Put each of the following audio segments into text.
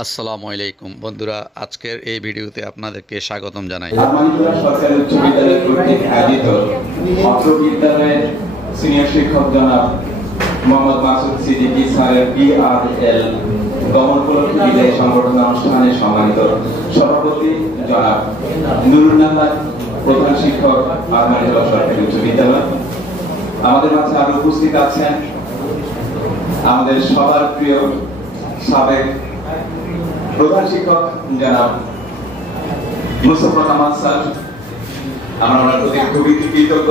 আসসালামু আলাইকুম বন্ধুরা, আজকের এই ভিডিওতে আপনাদেরকে স্বাগতম জানাই। আরমানিটোলা সরকারি উচ্চ বিদ্যালয় কর্তৃক আয়োজিত অত্র বিদ্যালয়ের সিনিয়র শিক্ষক জনাব মোহাম্মদ মাসুদ সিদ্দিকী স্যারের PRL গমন উপলক্ষে বিদায়ী সংবর্ধনা অনুষ্ঠানে সম্মানিত সভাপতি জনাব নুরুল আহমদ, প্রধান শিক্ষক আরমানিটোলা সরকারি উচ্চ বিদ্যালয়। আমাদের মাঝে আরো উপস্থিত আছেন আমাদের সবার প্রিয় সাবেক প্রধান শিক্ষক জনাব মুস্তফা কামাল স্যার। আমরা ওনার প্রতি খুবই কৃতজ্ঞ,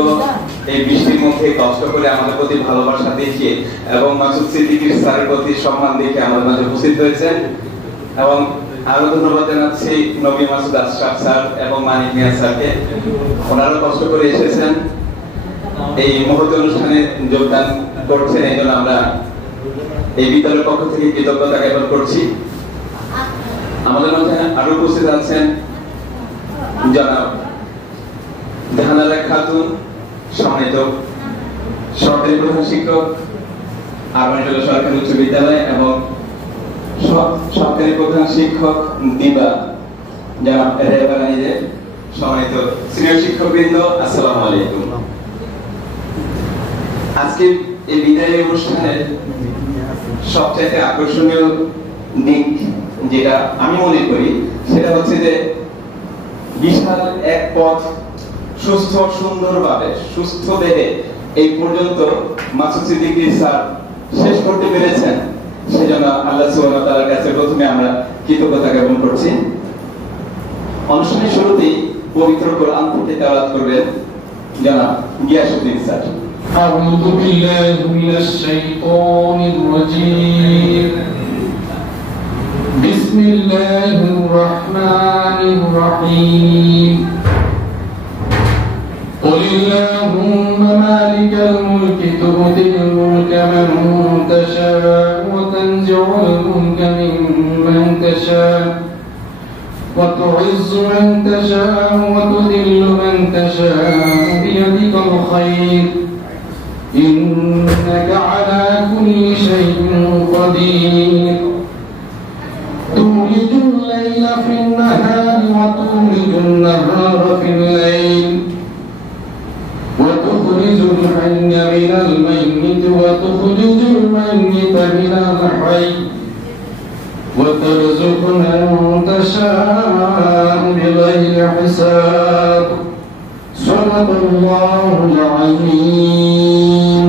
এই বৃষ্টির মধ্যে কষ্ট করে আমাদের প্রতি ভালোবাসা দেখিয়ে এবং মাসুদ সিদ্দিকী স্যারের প্রতি সম্মান দেখিয়ে আমাদের মাঝে উপস্থিত হয়েছেন। এবং আরো ধন্যবাদ জানাচ্ছি নবী মাসুদ আশরাফ স্যার এবং মানিক মিয়া স্যারকে, ওনারা কষ্ট করে এসেছেন এই মহৎ অনুষ্ঠানে যোগদান করছেন, এই জন্য আমরা এই বিদ্যালয়ের পক্ষ থেকে কৃতজ্ঞতা জ্ঞাপন করছি। আমাদের মধ্যে আরো উপস্থিত আছেন জনাব জাহানারা খাতুন, সম্মানিত সরকারি প্রধান শিক্ষক আরমানিটোলা সরকারি উচ্চ বিদ্যালয়, এবং সরকারি প্রধান শিক্ষক দিবা জনাব রেবারানীদের, সম্মানিত সিনিয়র শিক্ষকবৃন্দ, আসসালামু আলাইকুম। আজকে এই বিদায়ী অনুষ্ঠানের সবচেয়ে আকর্ষণীয় দিক যেটা আমি মনে করি সেটা হচ্ছে যে বিশাল এক পথ সুস্থ সুন্দরভাবে সুস্থ দেহে এই পর্যন্ত মাসুদ সিদ্দিকী স্যার শেষ করতে পেরেছেন, সেজন্য আল্লাহ সুবহানাহু ওয়া তাআলার কাছে প্রথমে আমরা কৃতজ্ঞতা জ্ঞাপন করছি। অনুষ্ঠানের শুরুতেই পবিত্র কোরআন থেকে তেলাওয়াত করবেন জনাব গিয়াসউদ্দিন স্যার। أعوذ بالله من الشيطان الرجيم بسم الله الرحمن الرحيم قل اللهم مالك الملك تؤتي الملك من تشاء وتنزع الملك ممن تشاء وتعز من تشاء وتذل من تشاء بيدك الخير إنك على كل شيء قدير تولج الليل في النهار وتولج النهار في الليل وتخرج الحي من الميت وتخرج الميت من الحي وترزق من تشاء بغير حساب صدق الله العظيم।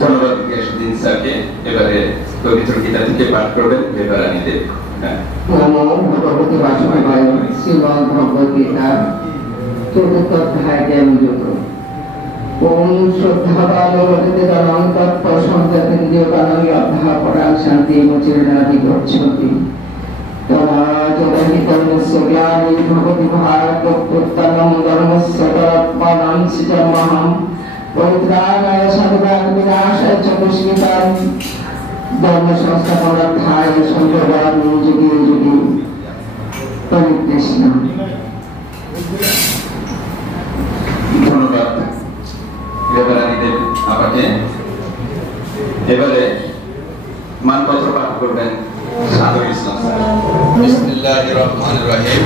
ধন্যবাদ গিয়াসউদ্দিন স্যারকে। এবারে পবিত্র কিতাব থেকে পাঠ করবেন রেবারানীদের। নমো ভগবতে বাসুদেবায়। শ্রীমদ্ ভগবত গীতা চতুর্থ অধ্যায় জ্ঞানযোগ। ওম শ্রদ্ধাবান রতিদানং তৎপরসন্ততির্যকানং অধ্যাপরাং শান্তি মুচিরাদি গচ্ছতি তমাজহিতমস্য জ্ঞানী ভগবতি ভারতোত্তমং ধর্মস্য তৎপরং সিজমহং পবিত্রায় সর্বাং বিনাশায় চ দুষ্কৃতাং ধর্ম সংস্থাপনার্থায় সম্প্রদান যুগে যুগে হরে কৃষ্ণ। ধন্যবাদ রেবারানীদের আপনাকে। এবারে মানপত্র পাঠ করবেন সাদুল ইসলাম স্যার। বিসমিল্লাহির রহমানির রহিম।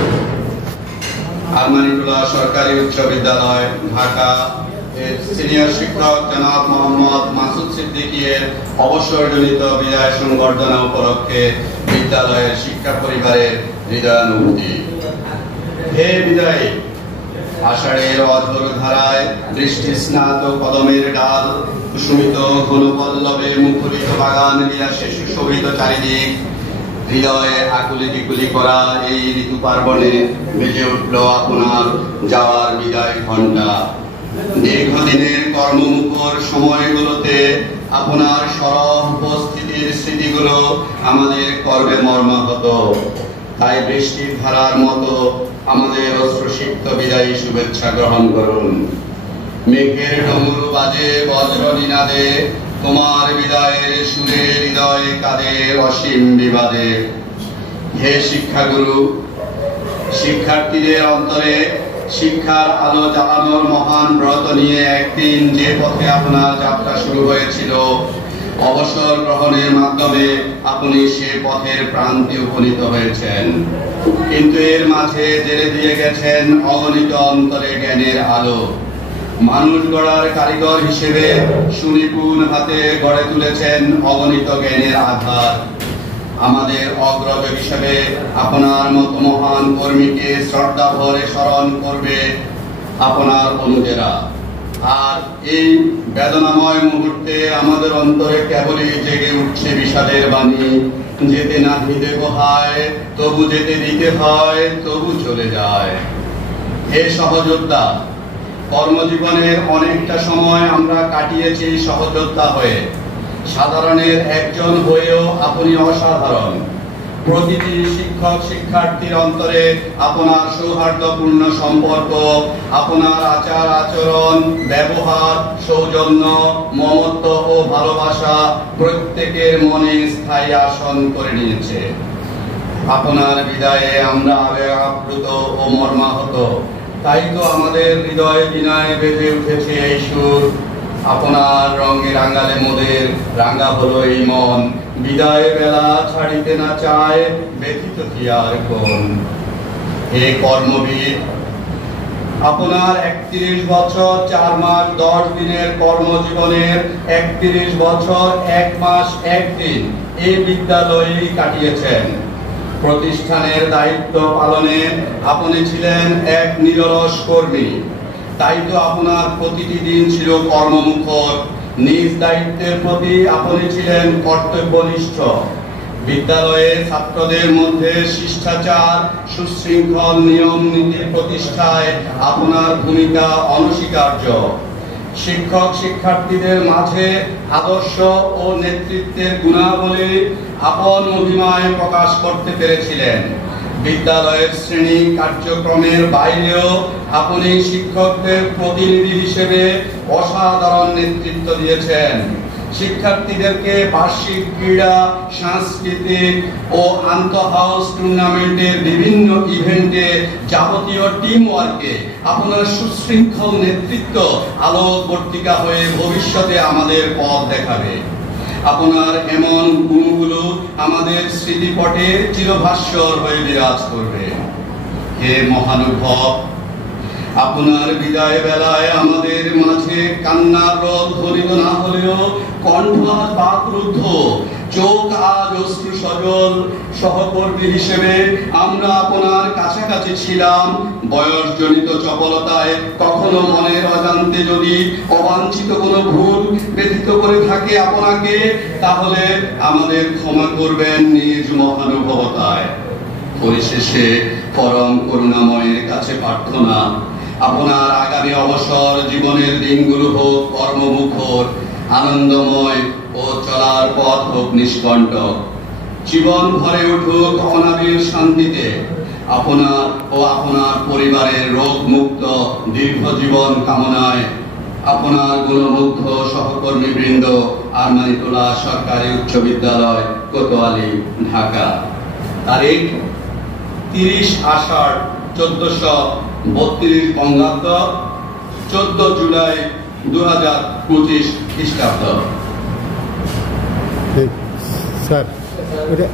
আরমানিটোলা সরকারি উচ্চ বিদ্যালয় ঢাকা এর সিনিয়র শিক্ষক জনাব মোহাম্মদ মাসুদ সিদ্দিকী এর অবসরজনিত বিদায় সংবর্ধনা উপলক্ষে বিদ্যালয়ের শিক্ষা পরিবারের হৃদয়ানুভূতি। হে বিদায়ী, আষাঢ়ের অঝোর ধারায় বৃষ্টি স্নাত কদমের ডাল, কুসুমিত ঘনপল্লবে মুখরিত বাগান বিলাসে সুশোভিত চারিদিক, হৃদয়ে আকুলি বিকুলি করা এই ঋতু পার্বণে বেজে উঠল আপনার যাওয়ার বিদায় ঘণ্টা। দীর্ঘদিনের কর্মমুখর সময়গুলোতে আপনার সরব উপস্থিতির স্মৃতিগুলো আমাদের কর্মে মর্মাহত। তাই বৃষ্টির ধারার মতো আমাদের অশ্রুসিক্ত বিদায়ী শুভেচ্ছা গ্রহণ করুন। মেঘের ডমরু বাজে বজ্র নিনাদে, তোমার বিদায়ের সুরে হৃদয়ে কাঁদে অসীম বিবাদে। হে শিক্ষাগুরু, শিক্ষার্থীদের অন্তরে শিক্ষার আলো জ্বালানোর মহান ব্রত নিয়ে একদিন যে পথে আপনার যাত্রা শুরু হয়েছিল, অবসর গ্রহণের মাধ্যমে আপনি সে পথের প্রান্তে উপনীত হয়েছেন, কিন্তু এর মাঝে জেলে দিয়ে গেছেন অগণিত অন্তরে জ্ঞানের আলো। মানুষ গড়ার কারিগর হিসেবে সুনিপুণ হাতে গড়ে তুলেছেন অগণিত জ্ঞানের আধার। আমাদের অগ্রজ হিসেবে আপনার মতো মহান কর্মীকে শ্রদ্ধা ভরে স্মরণ করবে আপনার অনুজেরা। আর এই বেদনাময় মুহূর্তে আমাদের অন্তরে কেবলই জেগে উঠছে বিষাদের বাণী, যেতে না দিতে কোহায়, তবু যেতে দিতে হয়, তবু চলে যায়। হে সহযোদ্ধা, কর্মজীবনের অনেকটা সময় আমরা কাটিয়েছি সহযোদ্ধা হয়ে। সাধারণের একজন হয়েও আপনি অসাধারণ। প্রতিটি শিক্ষক শিক্ষার্থীর অন্তরে আপনার সৌহার্দ্যপূর্ণ সম্পর্ক, আপনার আচার আচরণ, ব্যবহার, সৌজন্য, মমত্ব ও ভালোবাসা প্রত্যেকের মনে স্থায়ী আসন করে নিয়েছে। আপনার বিদায়ে আমরা আবেগ আপ্লুত ও মর্মাহত, তাই তো আমাদের হৃদয়ে বিনয় বেঁধে উঠেছে এই সুর। আপনার রঙে রাঙালে মোদের, রাঙা হলো এই মন, বিদায় বেলা ছাড়িতে না চায়, ব্যথিত কি আর কোন। হে কর্মবীর, আপনার 31 বছর 4 মাস 10 দিনের কর্মজীবনের 31 বছর 1 মাস 1 দিন এই বিদ্যালয়েই কাটিয়েছেন। প্রতিষ্ঠানের দায়িত্ব পালনে আপনি ছিলেন এক নিরলস কর্মী, তাই তো আপনার প্রতিটি দিন ছিল কর্মমুখর। নিজ দায়িত্বের প্রতি আপনি ছিলেন কর্তব্যনিষ্ঠ। বিদ্যালয়ের ছাত্রদের মধ্যে শিষ্টাচার, সুশৃঙ্খল নিয়ম নীতি প্রতিষ্ঠায় আপনার ভূমিকা অনস্বীকার্য। শিক্ষক শিক্ষার্থীদের মাঝে আদর্শ ও নেতৃত্বের গুণাবলী আপন মহিমায় প্রকাশ করতে পেরেছিলেন। বিদ্যালয়ের শ্রেণী কার্যক্রমের বাইরেও আপনি শিক্ষকদের প্রতিনিধি হিসেবে অসাধারণ নেতৃত্ব দিয়েছেন। শিক্ষার্থীদেরকে বার্ষিক ক্রীড়া, সাংস্কৃতিক ও আন্তঃহাউস টুর্নামেন্টের বিভিন্ন ইভেন্টে যাবতীয় টিম ওয়ার্কে আপনার সুশৃঙ্খল নেতৃত্ব আলোকবর্তিকা হয়ে ভবিষ্যতে আমাদের পথ দেখাবে। আপনার এমন গুণগুলো আমাদের স্মৃতিপটে চিরভাস্বর হয়ে বিরাজ করবে। হে মহানুভব, আপনার বিদায় বেলায় আমাদের মাঝে কান্নার রোল ধ্বনিত না হলেও কণ্ঠ আজ বাকরুদ্ধ, চোখ আজ অশ্রু সজল। সহকর্মী হিসেবে আমরা আপনার কাছাকাছি ছিলাম। বয়সজনিত চপলতায় কখনো মনের অজান্তে যদি অবাঞ্ছিত কোনো ভুল ব্যথিত করে থাকে আপনাকে, তাহলে আমাদের ক্ষমা করবেন নিজ মহানুভবতায়। পরিশেষে পরম করুণাময়ের কাছে প্রার্থনা, আপনার আগামী অবসর জীবনের দিনগুলো হোক কর্মমুখর, আনন্দময় ও চলার পথ হোক নিষ্কণ্টক। জীবন ভরে উঠুক অনাবিল শান্তিতে। আপনার ও আপনার পরিবারের রোগ মুক্ত দীর্ঘ জীবন কামনায় আপনার গুণমুগ্ধ সহকর্মী বৃন্দ, আরমানিটোলা সরকারি উচ্চ বিদ্যালয়, কোতোয়ালি, ঢাকা। তারিখ 30 আষাঢ় 1432 বঙ্গাব্দ, 14 জুলাই 2025 খ্রিস্টাব্দ। স্যার, ওটা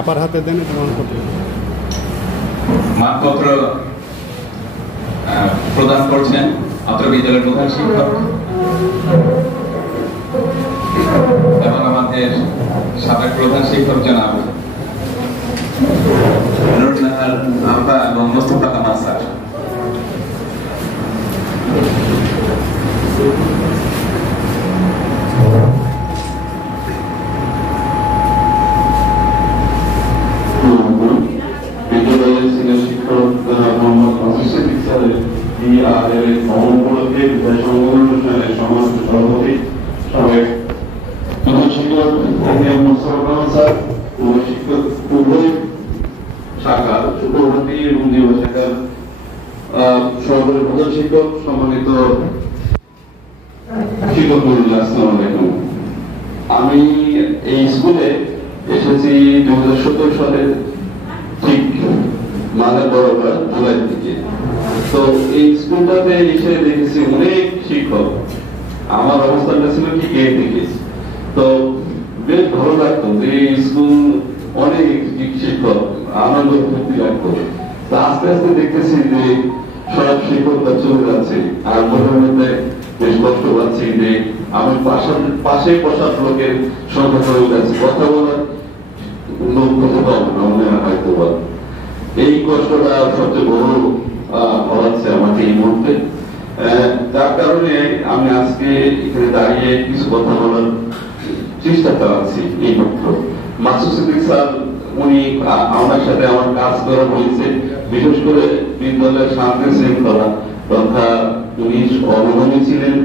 আপার হাতে দেন। মানপত্র প্রদান করছেন অত্র বিদ্যালয়ের প্রধান শিক্ষক এবং আমাদের সাবেক প্রধান শিক্ষক জনাব নুরুন্নাহার আপা এবং মোস্তফা কামাল স্যার। বিদ্যালয়ের সিনিয়র শিক্ষক মোহাম্মদ মাসুদ সিদ্দিক স্যারের DRL ভবন উপলক্ষে বিদ্যালয় সংবর্ধনা অনুষ্ঠানের সমাবেশ সভাপতি সাবেক প্রধান শিক্ষক মোস্তফা কামাল স্যার, উভয় শাখা সুপ্রভাতী এবং নির্বাহী শাখার সহকারী প্রধান শিক্ষক, সম্মানিত শিক্ষকবৃন্দ, আসসালামু আলাইকুম। আমি এই স্কুলে এসেছি 2017 সালের ঠিক মাঝের বরাবর জুলাই থেকে। তো এই স্কুলটাতে এসে দেখেছি অনেক শিক্ষক আমার অবস্থানটা ছিল ঠিক এই দিকে। তো বেশ ভালো লাগতো যে স্কুল অনেক শিক্ষক আনন্দ ফুর্তি লাগতো। তো আস্তে আস্তে দেখতেছি যে সব শিক্ষকরা চলে যাচ্ছে, আর মনের মধ্যে বেশ কষ্ট পাচ্ছি যে আমি পাশে বসা লোকের সংখ্যা কমে যাচ্ছে, কথা বলার লোক কথা পাবো না মনে হয় হয়তো। এই কষ্টটা সবচেয়ে বড় হচ্ছে আমাকে এই মুহূর্তে। যার কারণে আমি আজকে এখানে দাঁড়িয়ে কিছু কথা বলার চেষ্টা চালাচ্ছি। এই মাত্র মাসুদ সিদ্দিক স্যার উনি আমার সাথে আমার কাজ করা হয়েছে, বিশেষ করে বিদ্যালয়ের শান্তি শৃঙ্খলা তথা উনি অবলম্বী ছিলেন।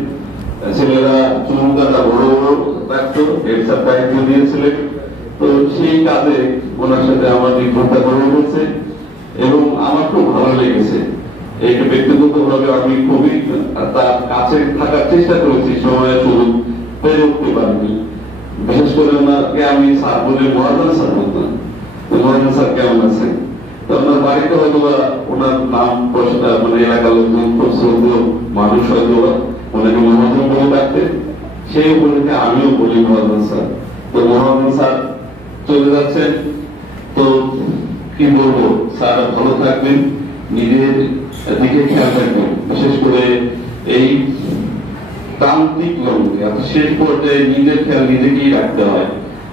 ছেলেরা চুমুকাটা বড় বড় রাখতো, এর সাথে দায়িত্ব দিয়েছিলেন। তো সেই কাজে ওনার সাথে আমার নির্ভরতা গড়ে উঠেছে এবং আমার খুব ভালো লেগেছে। এইটা ব্যক্তিগত ভাবে আমি খুবই তার কাছে থাকার চেষ্টা করেছি, সময় সুযোগ পেরে উঠতে পারিনি। বিশেষ করে ওনাকে আমি স্যার বলে মহাজন স্যার বলতাম। মহাজন স্যার কেমন আছেন? তো ওনার বাড়িতে হয়তো ওনার নাম প্রশ্নটা মানে এলাকার লোকজন খুব শ্রদ্ধেয় মানুষ হয়তো ওনাকে মহাজন বলে ডাকতেন, সেই উপলক্ষে আমিও বলি মহাজন স্যার। তো মহাজন স্যার চলে যাচ্ছেন, তো কি বলবো, স্যার ভালো থাকবেন, নিজের দিকে খেয়াল রাখবেন। বিশেষ করে এই তান্ত্রিক লগ্নে শেষ পর্যায়ে নিজের খেয়াল নিজেকেই রাখতে হয়।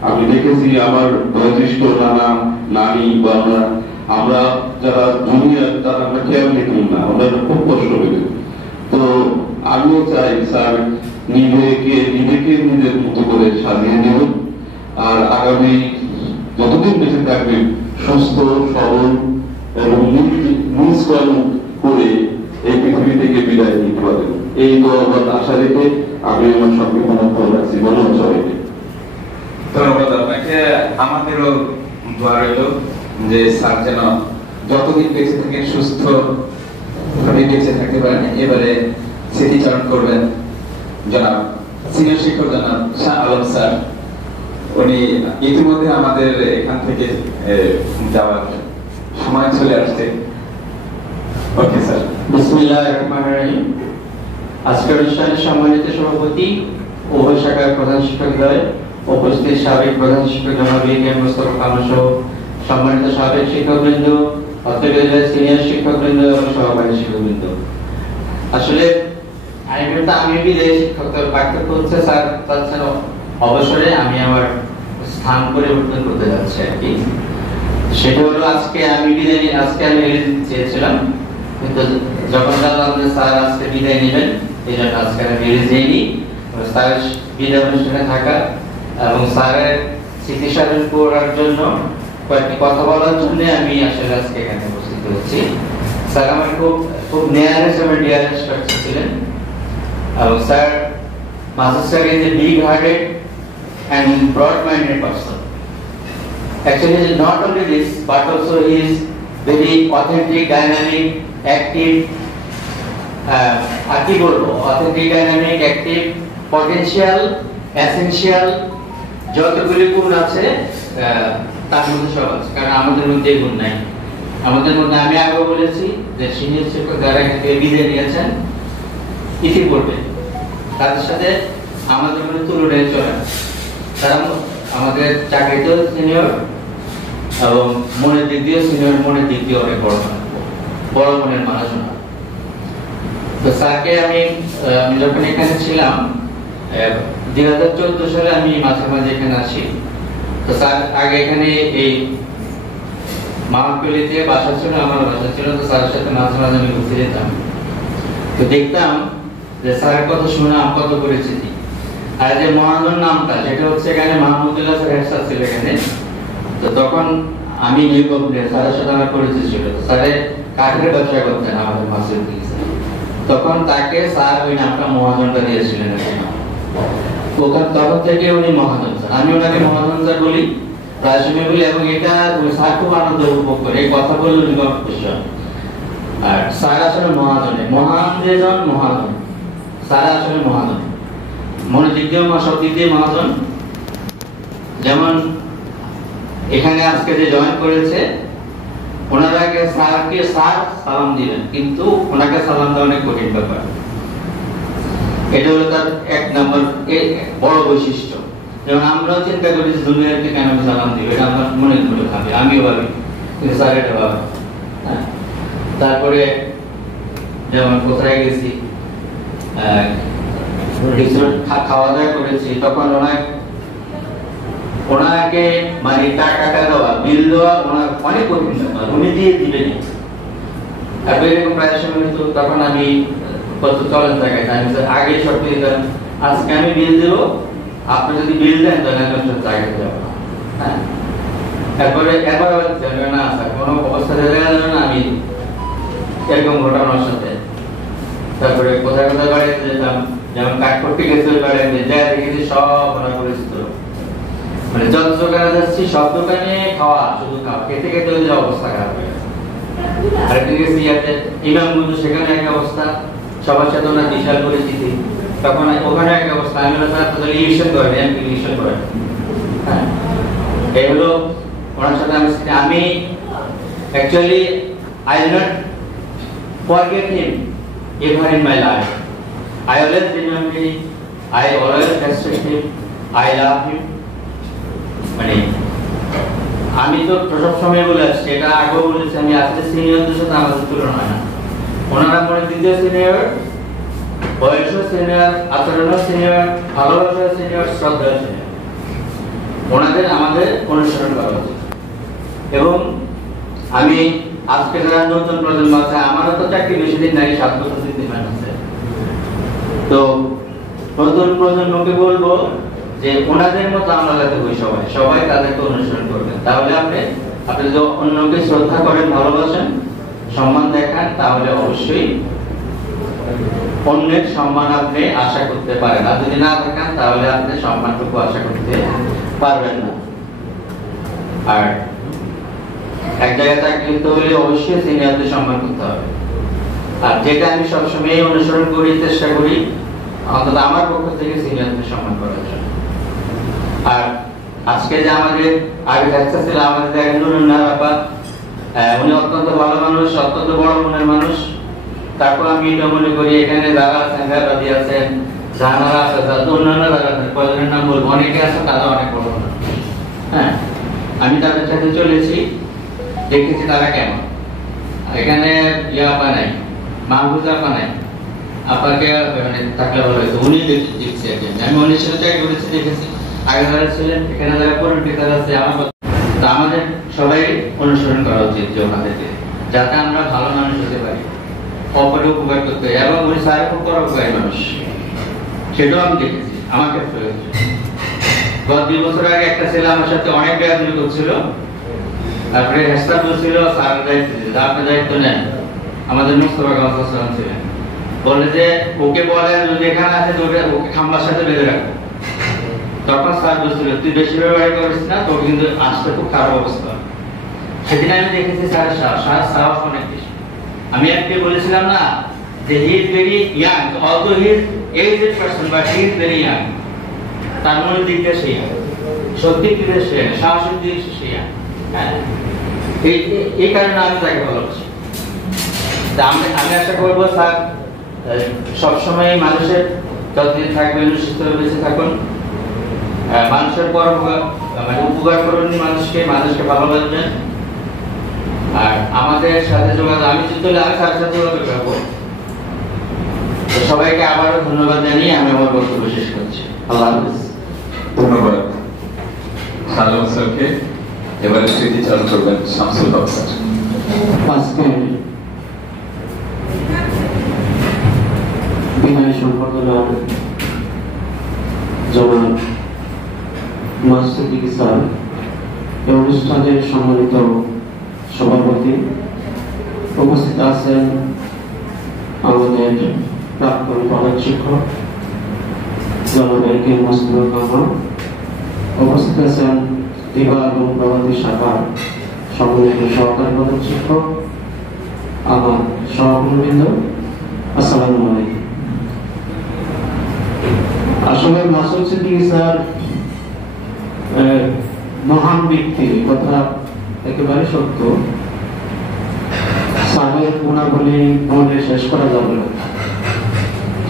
আমি দেখেছি আমার বয়োজ্যেষ্ঠ নানা নানি বা আমরা যারা জুনিয়র তারা আমরা খেয়াল দেখি না, ওনারা খুব কষ্ট পেবে। তো আমিও চাই স্যার নিজেকে নিজের মতো করে সাজিয়ে নেব, আর আগামী যতদিন বেঁচে থাকবেন সুস্থ সবল এবং নিষ্কলঙ্ক করে এই পৃথিবী থেকে বিদায় নিতে পারেন, এই দোয়ার আশা রেখে আমি আমার সঙ্গে মনোভাব রাখছি। ধন্যবাদ সবাইকে। ধন্যবাদ আপনাকে। আমাদেরও দোয়া রইল যে স্যার যেন যতদিন বেঁচে থাকেন সুস্থ ভাবে বেঁচে থাকতে পারেন। এবারে স্মৃতিচারণ করবেন জনাব সিনিয়র শিক্ষক জনাব শাহ আলম স্যার। উনি ইতিমধ্যে আমাদের এখান থেকে যাওয়ার সময় চলে আসছে। Okay sir. বিসমিল্লাহির রহমানির রহিম। আজকের অনুষ্ঠানের সম্মানিত সভাপতি, উভয় শাখার প্রধান শিক্ষকদ্বয়, উপস্থিত সাবেক প্রধান শিক্ষক জনাব এ.কে.এম. মোস্তফা কামাল সহ সম্মানিত সাবেক শিক্ষকবৃন্দ, অত্র বিদ্যালয়ের সিনিয়র শিক্ষকবৃন্দ এবং সহকারী শিক্ষকবৃন্দ। আসলে আমি বিদায় শিক্ষকদের পার্থক্য হচ্ছে স্যার চাচ্ছেন অবসরে আমি আমার স্থান পরিবর্তন করতে যাচ্ছি আর কি। সেটা হলো আজকে আমি রিলিজ চেয়েছিলাম, কিন্তু যখন জানলাম যে স্যার আজকে বিদায় নেবেন এই জন্য আজকে আমি রিলিজ নিইনি। স্যারের বিদায় অনুষ্ঠানে থাকা এবং স্যারের স্মৃতিচারণ করার জন্য কয়েকটি কথা বলার জন্য আমি আসলে আজকে এখানে উপস্থিত হয়েছি। স্যার আমার খুব নিয়ারেস্ট এবং ডিয়ারেস্ট পার্সন ছিলেন এবং sir Masud sir is a big hearted and broad-minded person. Actually, not only this, but also he is very authentic, dynamic, active, authentic, dynamic, active, potential, essential, যতগুলি গুণ আছে তার মধ্যে সব আছে, কারণ আমাদের মধ্যে গুণ নাই। আমাদের মধ্যে আমি আগে বলেছি যে সিনিয়র শিক্ষক যারা এখান থেকে বিদায় নিয়েছেন ইতিপূর্বে, তাদের সাথে আমাদের মধ্যে তুলনায় চলে। তারা আমাদের চাকরিতেও সিনিয়র এবং মনের দিক দিয়ে সিনিয়র, মনের দিক দিয়ে অনেক বড় মনের মানুষ। তো স্যারকে আমি যখন এখানে ছিলাম 2014 সালে আমি মাঝে মাঝে এখানে আসি। তো স্যার আগে এখানে এই মাহফিলিতে বাসা ছিল, আমার বাসা ছিল। তো স্যারের সাথে মাঝে মাঝে আমি ঘুরতে যেতাম। তো দেখতাম যে স্যারের কথা শুনে আমার কত পরিচিতি। আর যে মহাজন নামটা সেটা হচ্ছে এখানে মাহমুদুল্লাহ স্যার হেড স্যার ছিল এখানে। তো তখন আমি নিয়োগে স্যারের সাথে আমার পরিচিত ছিল। স্যারে কাঠের ব্যবসা করতেন আমাদের মাসুদ স্যার। তখন তাকে স্যার ওই নামটা মহাজনটা দিয়েছিলেন। তখন থেকে উনি মহাজন স্যার, আমি ওনাকে মহাজন স্যার বলি, প্রায় সময় বলি, এবং এটা স্যার খুব আনন্দ উপভোগ করে এই কথা বললে উনি খুশি হন। আর স্যার আসলে মহাজনে মহান যেজন মহাজন, স্যার আসলে মহাজন, মনের দিক দিয়ে সব দিক দিয়ে মহাজন। যেমন এখানে আজকে যে জয়েন করেছে ওনারা স্যারকে স্যার সালাম দিবেন, কিন্তু ওনাকে সালাম দেওয়া অনেক কঠিন ব্যাপার। এটা হলো তার এক নম্বর বড় বৈশিষ্ট্য। যেমন আমরাও চিন্তা করি যে দুনিয়াকে কেন সালাম দিবে, এটা আমার মনে করে ভাবি, আমিও ভাবি, কিন্তু স্যার এটা ভাবে। তারপরে যেমন কোথায় গেছি, খাওয়া দাওয়া করেছি, তখন ওনাকে মানে টাকাটা দেওয়া, বিল দেওয়া ওনার অনেক কঠিন ব্যাপার, উনি দিয়ে দিবেন। তারপরে এরকম প্রায় সময় হতো, তখন আমি কত চলেন জায়গায় আমি আগে শর্ত দিতাম, আজকে আমি বিল দেবো, আপনি যদি বিল দেন তাহলে আমি আপনার জায়গায় যাবো। হ্যাঁ, তারপরে এবার না স্যার কোনো অবস্থা দেখা যাবে না, আমি এরকম ঘটনার সাথে। তারপরে কোথায় কোথায় বাড়িতে যেতাম, যেমন কাঠ করতে গেছে ওই বাড়িতে যা দেখেছি সব ওনার পরিচিত, মানে যত দোকানে যাচ্ছি সব দোকানে খাওয়া, শুধু খাওয়া, খেতে খেতে ওদের অবস্থা খারাপ হয়ে গেছে। আরেকদিন গেছি ইয়াতে ইমামগঞ্জ, সেখানে এক অবস্থা, সবার সাথে ওনার বিশাল পরিচিতি, তখন ওখানে এক অবস্থা। আমি বললাম ইলেকশন করেন, এমপি ইলেকশন করেন। হ্যাঁ, এই হলো ওনার সাথে আমি actually I will not forget him ever in my life. I always remember him, I always respect him, I love him. মানে আমি তো সব সময় বলে আসছি, এটা আগেও বলেছি, আমি আসলে সিনিয়রদের সাথে আমাদের তুলনা হয় না। ওনারা মনে দ্বিতীয় সিনিয়র, বয়সও সিনিয়র, আচরণও সিনিয়র, ভালোবাসাও সিনিয়র, শ্রদ্ধা সিনিয়র। ওনাদের আমাদের অনুসরণ করা উচিত। এবং আমি আজকে যারা নতুন প্রজন্ম আছে, আমারও তো চাকরি বেশি দিন নাই, 7 বছর 3 মাস আছে, তো নতুন প্রজন্মকে বলবো যে ওনাদের মতো আমরা যাতে হই, সবাই তাদেরকে অনুসরণ করবেন। তাহলে আপনি যদি অন্যকে শ্রদ্ধা করেন, ভালোবাসেন, সম্মান দেখান, তাহলে অবশ্যই অন্যের সম্মান আপনি আশা করতে পারেন। আর যদি না দেখান তাহলে আপনি সম্মানটুকু আশা করতে পারবেন না। আর এক জায়গায় চাকরি করতে হলে অবশ্যই সিনিয়রদের সম্মান করতে হবে। আর যেটা আমি সবসময় অনুসরণ করি, চেষ্টা করি অন্তত আমার পক্ষ থেকে সিনিয়রদের সম্মান করার জন্য। আর আজকে যে আমাদের আগে দেখা ছিল আমাদের উনি অত্যন্ত ভালো মানুষ, অত্যন্ত বড় মনের মানুষ। তারপর আমি এটা মনে করি এখানে যারা সাংঘাবাদী আছেন, জানারা আছে, অন্যান্য যারা আছেন, কয়েকজনের নাম বলবো, অনেকে আছে তারা অনেক বড় মানুষ। হ্যাঁ, আমি তাদের সাথে চলেছি, দেখেছি তারা কেমন। এখানে আপা নাই, মাহবুজ আপা নাই, আপাকে মানে থাকলে ভালো হয়েছে, উনি দেখছি একজন, আমি উনি সাথে চাকরি করেছি, দেখেছি। আগে যারা ছিলেন এখানে যারা পরিচিত আছে, আমাদের সবাই অনুসরণ করা উচিত যে ওনাদেরকে, যাতে আমরা ভালো মানুষ হতে পারি, অপরে উপকার করতে। এবং উনি স্যার খুব পরোপকারী মানুষ, সেটাও আমি দেখেছি আমার ক্ষেত্রে হয়েছে। গত 2 বছর আগে একটা ছেলে আমার সাথে অনেক বেয়াদবি করছিল, তারপরে হেস্তার বলছিল স্যার দায়িত্ব দিতে, আপনি দায়িত্ব নেন। আমাদের মুস্তফা কামাল ছিলেন, বলে যে ওকে বলেন যদি এখানে আছে ওকে খাম্বার সাথে বেঁধে রাখো। তখন স্যার বলছিল তুই বেশি ব্যবহার করিস না, তোর কিন্তু আসতে খুব খারাপ অবস্থা। সেদিন আমি দেখেছি স্যারের সাহস অনেক বেশি। আমি আজকে বলেছিলাম না যে he is very young, although he is aged person but he is very young. তার মনের দিক দিয়ে সে সত্যি দিক দিয়ে সে সাহসের দিক দিয়ে সে ইয়াং। এই কারণে আমি তাকে ভালোবাসি। আমি আশা করবো স্যার সবসময় মানুষের যতদিন থাকবেন সুস্থভাবে বেঁচে থাকুন, মানুষের পর মানে উপকার করুন, মানুষকে ভালোবাসবেন। আর আমাদের সাথে যোগাযোগ, আমি যদি আমি স্যারের সাথে যোগাযোগ রাখবো। সবাইকে আবারও ধন্যবাদ জানিয়ে আমি আমার বক্তব্য শেষ করছি। আল্লাহ হাফেজ। ধন্যবাদ সালাম স্যারকে। এবারে স্মৃতিচারণ করবেন শামসুল হক স্যার। আজকে বিনয় সম্পাদনা জনাব মাসুদ স্যার, এই অনুষ্ঠানের সম্মানিত সভাপতি, উপস্থিত আছেন আমাদের প্রাক্তন প্রধান শিক্ষক জনাব এ.কে মুস্তফা কামাল, উপস্থিত আছেন দিবা এবং প্রভাতী শাখার সম্মানিত সহকারী প্রধান শিক্ষক, আমার সহকর্মীবৃন্দ, আসসালামু আলাইকুম। আসলে মাসুদ সিদ্দিকী স্যার মহান ব্যক্তি, কথা একেবারে সত্য। স্যারের গুণাবলী বলে শেষ করা যাবে না।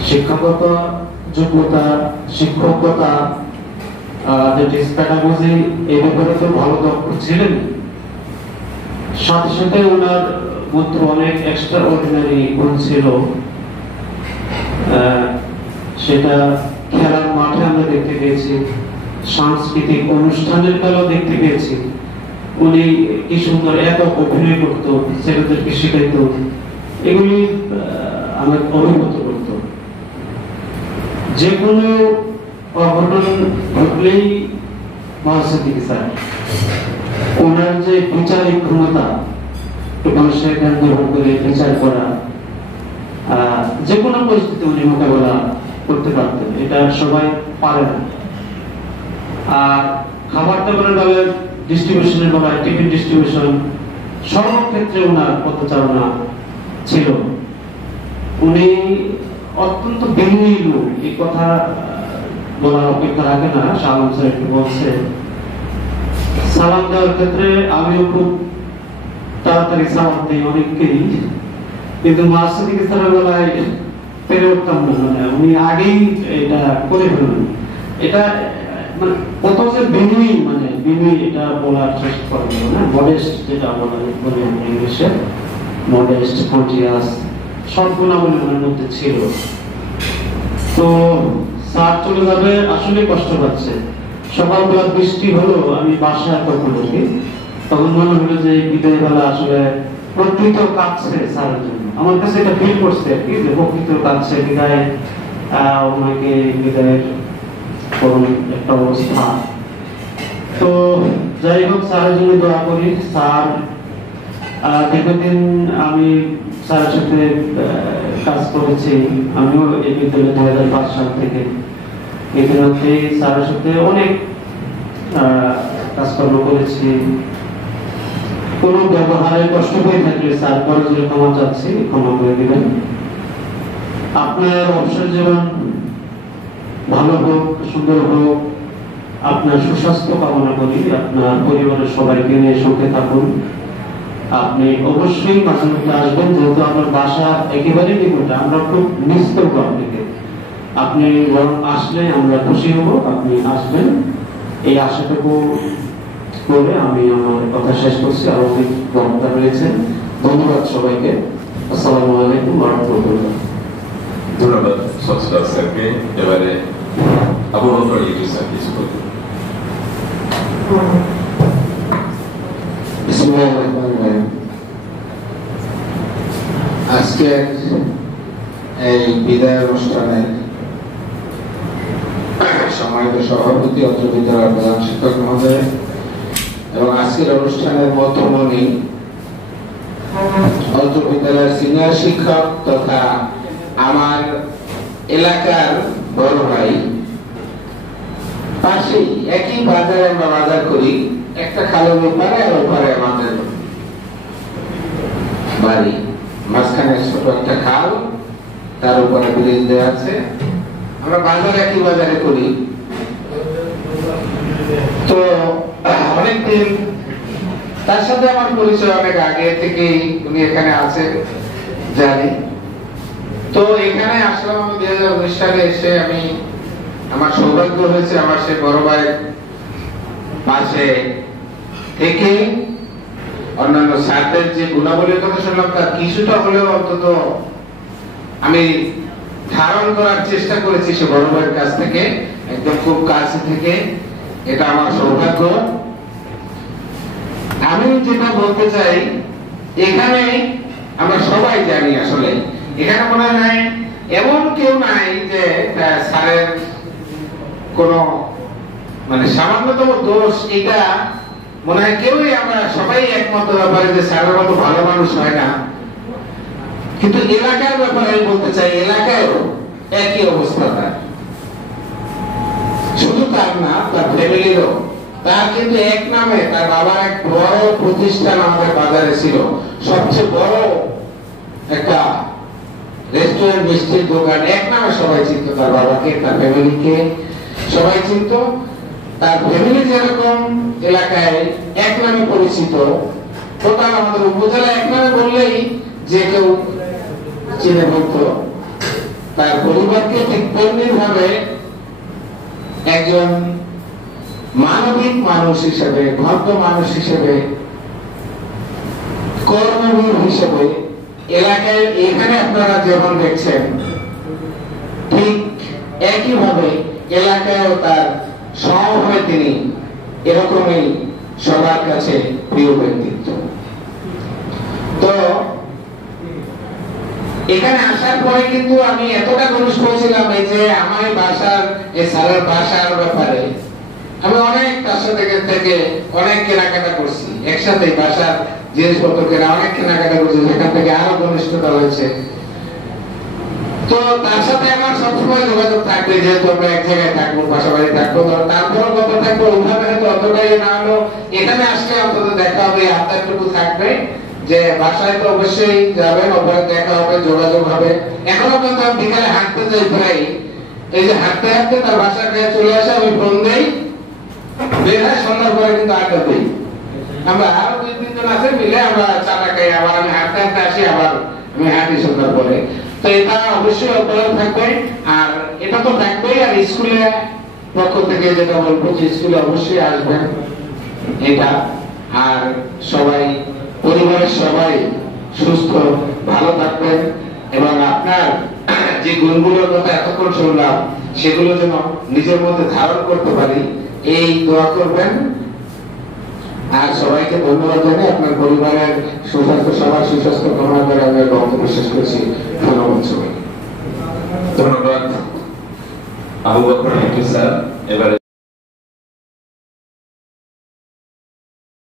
শিক্ষাগত যোগ্যতা, শিক্ষকতা, প্যাডাগজি, এই ব্যাপারে তো ভালো দক্ষ ছিলেন। সাথে সাথে ওনার মধ্যে অনেক এক্সট্রা অর্ডিনারি গুণ ছিল। সেটা খেলার মাঠে আমরা দেখতে পেয়েছি, সাংস্কৃতিক অনুষ্ঠানের বেলাও দেখতে পেয়েছি। উনি কি সুন্দর একক অভিনয় করতো, ছেলেদেরকে শেখাইতো, এগুলি আমার অভিভূত করতো। যে কোনো অঘটন ঘটলেই মহাসিদ্দিকী স্যার ওনার যে বিচারিক ক্ষমতা, মানুষের জ্ঞান গ্রহণ করে বিচার করা, যে কোনো পরিস্থিতি উনি মোকাবেলা করতে পারতেন, এটা সবাই পারে না। আর খাবার দাবারের বেলায়, ডিস্ট্রিবিউশনের বেলায়, টিফিন ডিস্ট্রিবিউশন, সর্বক্ষেত্রে ওনার পদচারণা ছিল। উনি অত্যন্ত বিনয়ী লোক, এই কথা বলার অপেক্ষা রাখে না। শালম স্যার একটু বলছে, সালাম দেওয়ার ক্ষেত্রে আমিও খুব তাড়াতাড়ি সালাম দিই অনেককেই, কিন্তু মাসুদিকে স্যারের বেলায় পেরে উঠতাম না, মানে উনি আগেই এটা করে ফেলবেন। এটা মানে কত যে বিনয়ী, মানে বিনয়ী এটা বলার চেষ্টা করেন না, মডেস্ট যেটা বলে ইংলিশে, মডেস্ট, কন্টিয়াস, সব গুণাবলী ওনার মধ্যে ছিল। তো স্যার চলে যাবে, আসলে কষ্ট পাচ্ছে। সকালবেলা বৃষ্টি হলো, আমি বাসায় তখন উঠি, তখন মনে হলো যে বিদায় বেলা আসলে প্রকৃত কাছে স্যারের জন্য। আমার কাছে এটা ফিল করছে আর কি, যে প্রকৃত কাছে বিদায়, ওনাকে বিদায়ের করুন একটা অবস্থা। তো যাই হোক, স্যারের জন্য দোয়া করি। স্যার দীর্ঘদিন আমি স্যারের সাথে কাজ করেছি, আমিও এই বিদ্যালয়ে 2005 সাল থেকে। ইতিমধ্যে স্যারের সাথে অনেক কাজকর্ম করেছি। কোনো ব্যবহারে কষ্ট হয়ে থাকলে স্যার বড়জোরে ক্ষমা চাচ্ছি, ক্ষমা করে দিবেন। আপনার অবসর জীবন ভালো হোক, সুন্দর হোক, আপনার সুস্বাস্থ্য কামনা করি। আপনার পরিবারের সবাইকে নিয়ে সুখে থাকুন। আপনি অবশ্যই মাঝে মধ্যে আসবেন, যেহেতু আপনার বাসা একেবারে নিকটে, আমরা খুব মিস করবো আপনাকে। আপনি আসলে আমরা খুশি হব, আপনি আসবেন, এই আশাটুকু করে আমি আমার কথা শেষ করছি। আর অনেক বক্তা রয়েছে, ধন্যবাদ সবাইকে। আসসালামু আলাইকুম ওয়া রাহমাতুল্লাহ। ধন্যবাদ সচ্ছল স্যারকে। এবারে আবু বকর ইউসুফ স্যার কিছু বলবেন। আজকের এই বিদায় অনুষ্ঠানের সম্মানিত সভাপতি, অত্র বিদ্যালয়ের প্রধান শিক্ষক মহোদয় এবং আজকের অনুষ্ঠানের মধ্যমণি অত্র বিদ্যালয়ের সিনিয়র শিক্ষক তথা আমার এলাকার বড় ভাই, পাশেই একই বাজারে আমরা বাজার করি, একটা খালের ওপারে আর ওপারে আমাদের বাড়ি, মাঝখানে ছোট একটা খাল, তার উপরে ব্রিজ দেওয়া আছে। আমরা বাজার একই বাজারে করি। তো অনেকদিন তার সাথে আমার পরিচয় অনেক আগে থেকেই, উনি এখানে আছেন জানি। তো এখানে আসলাম আমি 2019 সালে এসে। আমি আমার সৌভাগ্য হয়েছে আমার সেই বড় ভাইয়ের পাশে থেকে অন্যান্য স্যারদের যে গুণাবলীর কথা শুনলাম, তার কিছুটা হলেও অন্তত আমি ধারণ করার চেষ্টা করেছি সে বড় ভাইয়ের কাছ থেকে, একদম খুব কাছে থেকে। এটা আমার সৌভাগ্য। আমি যেটা বলতে চাই, এখানে আমরা সবাই জানি আসলে এখানে মনে হয় এমন কেউ নাই যে স্যারের কোন মানে সামান্যতম দোষ, এটা মনে হয় কেউই, আমরা সবাই একমত ব্যাপারে যে স্যারের মতো ভালো মানুষ হয় না। কিন্তু এলাকার ব্যাপারে আমি বলতে চাই, এলাকায়ও একই অবস্থা। তার শুধু তার না, তার ফ্যামিলিরও। তার কিন্তু এক নামে তার বাবার এক বড় প্রতিষ্ঠান আমাদের বাজারে ছিল, সবচেয়ে বড় একটা রেস্টুরেন্ট, মিষ্টির দোকান, এক নামে সবাই চিনত তার বাবাকে, তার ফ্যামিলিকে সবাই চিনত। তার ফ্যামিলি যেরকম এলাকায় এক নামে পরিচিত, টোটাল আমাদের উপজেলা এক নামে বললেই যে কেউ চিনে বলতো। তার পরিবারকে ঠিক তেমনি ভাবে একজন মানবিক মানুষ হিসেবে, ভদ্র মানুষ হিসেবে, কর্মবীর হিসেবে এলাকায় এখানে আপনারা যেমন দেখছেন ঠিক একইভাবে এলাকায়ও তার সমভাবে তিনি এরকমই সবার কাছে প্রিয় ব্যক্তিত্ব। তো এখানে আসার পরে কিন্তু আমি এতটা ঘনিষ্ঠ হয়েছিলাম এই যে আমার বাসার এই স্যারের বাসার ব্যাপারে আমি অনেক তার সাথে থেকে অনেক কেনাকাটা করছি, একসাথে বাসার জিনিসপত্র কেনা অনেক কেনাকাটা করছি, সেখান থেকে আরো ঘনিষ্ঠতা হয়েছে। তো তার সাথে আমার সবসময় যোগাযোগ থাকবে, যেহেতু আমরা এক জায়গায় থাকবো, পাশাপাশি থাকবো, তারপরেও কথা থাকবো ওইভাবে হয়তো অতটাই না হলো এখানে আসলে অন্তত দেখা হবে, আত্মাটুকু থাকবে যে বাসায় তো অবশ্যই যাবেন, ওপরে দেখা হবে, যোগাযোগ হবে। এখনো কিন্তু আমি বিকালে হাঁটতে যাই প্রায়, এই যে হাঁটতে হাঁটতে তার বাসার কাছে চলে আসে, আমি ফোন দেই, বের হয়, সন্ধ্যার পরে কিন্তু আড্ডা দিই। আমরা আরো 2-3 জন আছে মিলে আমরা চাটা খাই, আবার আমি হাঁটতে হাঁটতে আসি, আবার আমি হাঁটি সন্ধ্যার পরে। তো এটা অবশ্যই অব্যাহত থাকবে, আর এটা তো থাকবেই। আর স্কুলে পক্ষ থেকে যেটা বলবো যে স্কুলে অবশ্যই আসবেন এটা, আর সবাই পরিবারের সবাই সুস্থ ভালো থাকবেন এবং আপনার যে গুণগুলোর কথা এতক্ষণ শুনলাম সেগুলো যেন নিজের মধ্যে ধারণ করতে পারি এই দোয়া করবেন। আর সবাইকে ধন্যবাদ জানাই, আপনার পরিবারের সুস্বাস্থ্য, সবার সুস্বাস্থ্য কামনা করে আমি বক্তব্য শেষ করছি। ধন্যবাদ সবাই। ধন্যবাদ আবু বকর স্যার। এবারে